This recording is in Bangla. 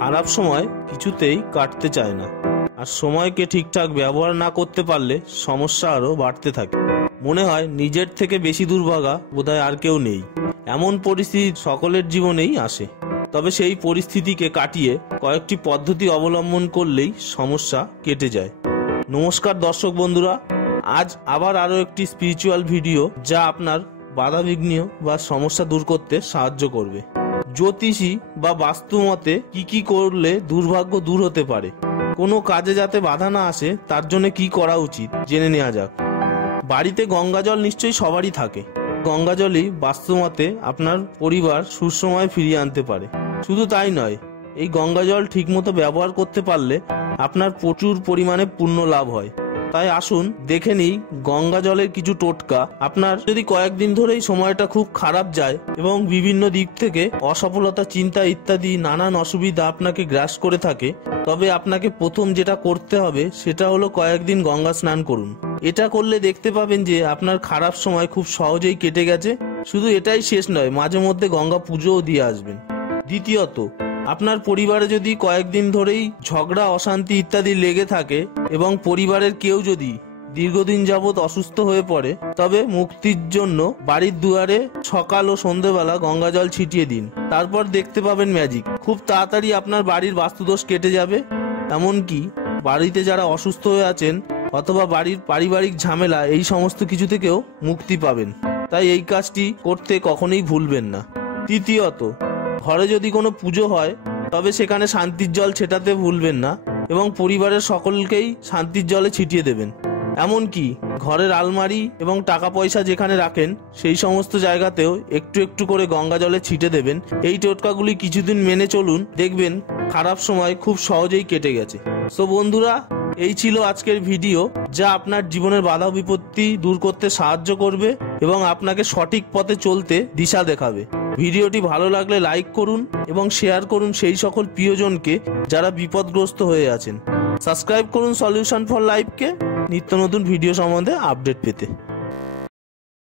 খারাপ সময় কিছুতেই কাটতে চায় না, আর সময়কে ঠিকঠাক ব্যবহার না করতে পারলে সমস্যা আরও বাড়তে থাকে। মনে হয় নিজের থেকে বেশি দুর্ভাগা বোধহয় আর কেউ নেই। এমন পরিস্থিতি সকলের জীবনেই আসে। তবে সেই পরিস্থিতিকে কাটিয়ে কয়েকটি পদ্ধতি অবলম্বন করলেই সমস্যা কেটে যায়। নমস্কার দর্শক বন্ধুরা, আজ আবার আরও একটি স্পিরিচুয়াল ভিডিও যা আপনার বাধাবিঘ্ন বা সমস্যা দূর করতে সাহায্য করবে। জ্যোতিষী বা বাস্তু মতে কি করলে দুর্ভাগ্য দূর হতে পারে, কোনো কাজে যাতে বাধা না আসে তার জন্য কি করা উচিত জেনে নেওয়া যাক। বাড়িতে গঙ্গাজল নিশ্চয়ই সবারই থাকে। গঙ্গাজলই বাস্তুমতে আপনার পরিবার সুসময় ফিরিয়ে আনতে পারে। শুধু তাই নয়, এই গঙ্গাজল ঠিকমতো ব্যবহার করতে পারলে আপনার প্রচুর পরিমাণে পুণ্য লাভ হয়। তাই আসুন দেখে নিই গঙ্গা জলের কিছু টোটকা। আপনার যদি কয়েকদিন ধরেই সময়টা খুব খারাপ যায় এবং বিভিন্ন দিক থেকে অসফলতা, চিন্তা ইত্যাদি নানান অসুবিধা আপনাকে গ্রাস করে থাকে, তবে আপনাকে প্রথম যেটা করতে হবে সেটা হলো কয়েকদিন গঙ্গা স্নান করুন। এটা করলে দেখতে পাবেন যে আপনার খারাপ সময় খুব সহজেই কেটে গেছে। শুধু এটাই শেষ নয়, মাঝে মধ্যে গঙ্গা পুজোও দিয়ে আসবেন। দ্বিতীয়ত, আপনার পরিবারে যদি কয়েকদিন ধরেই ঝগড়া, অশান্তি ইত্যাদি লেগে থাকে এবং পরিবারের কেউ যদি দীর্ঘদিন যাবৎ অসুস্থ হয়ে পড়ে, তবে মুক্তির জন্য বাড়ির দুয়ারে সকাল ও সন্ধ্যেবেলা গঙ্গা জল ছিটিয়ে দিন। তারপর দেখতে পাবেন ম্যাজিক। খুব তাড়াতাড়ি আপনার বাড়ির বাস্তুদোষ কেটে যাবে। এমনকি বাড়িতে যারা অসুস্থ হয়ে আছেন অথবা বাড়ির পারিবারিক ঝামেলা, এই সমস্ত কিছু থেকেও মুক্তি পাবেন। তাই এই কাজটি করতে কখনোই ভুলবেন না। তৃতীয়ত, ঘরে যদি কোনো পুজো হয় তবে সেখানে শান্তির জল ছেটাতে ভুলবেন না এবং পরিবারের সকলকেই শান্তির জলে ছিটিয়ে দেবেন। এমনকি ঘরের আলমারি এবং টাকা পয়সা যেখানে রাখেন সেই সমস্ত জায়গাতেও একটু একটু করে গঙ্গা জলে ছিটে দেবেন। এই টোটকাগুলি কিছুদিন মেনে চলুন, দেখবেন খারাপ সময় খুব সহজেই কেটে গেছে। সো বন্ধুরা, এই ছিল আজকের ভিডিও যা আপনার জীবনের বাধা বিপত্তি দূর করতে সাহায্য করবে এবং আপনাকে সঠিক পথে চলতে দিশা দেখাবে। ভিডিওটি ভালো লাগলে লাইক করুন এবং শেয়ার করুন সেই সকল প্রিয়জনকে যারা বিপদগ্রস্ত হয়ে আছেন। সাবস্ক্রাইব করুন সলিউশন ফর লাইফকে নিত্য নতুন ভিডিও সম্বন্ধে আপডেট পেতে।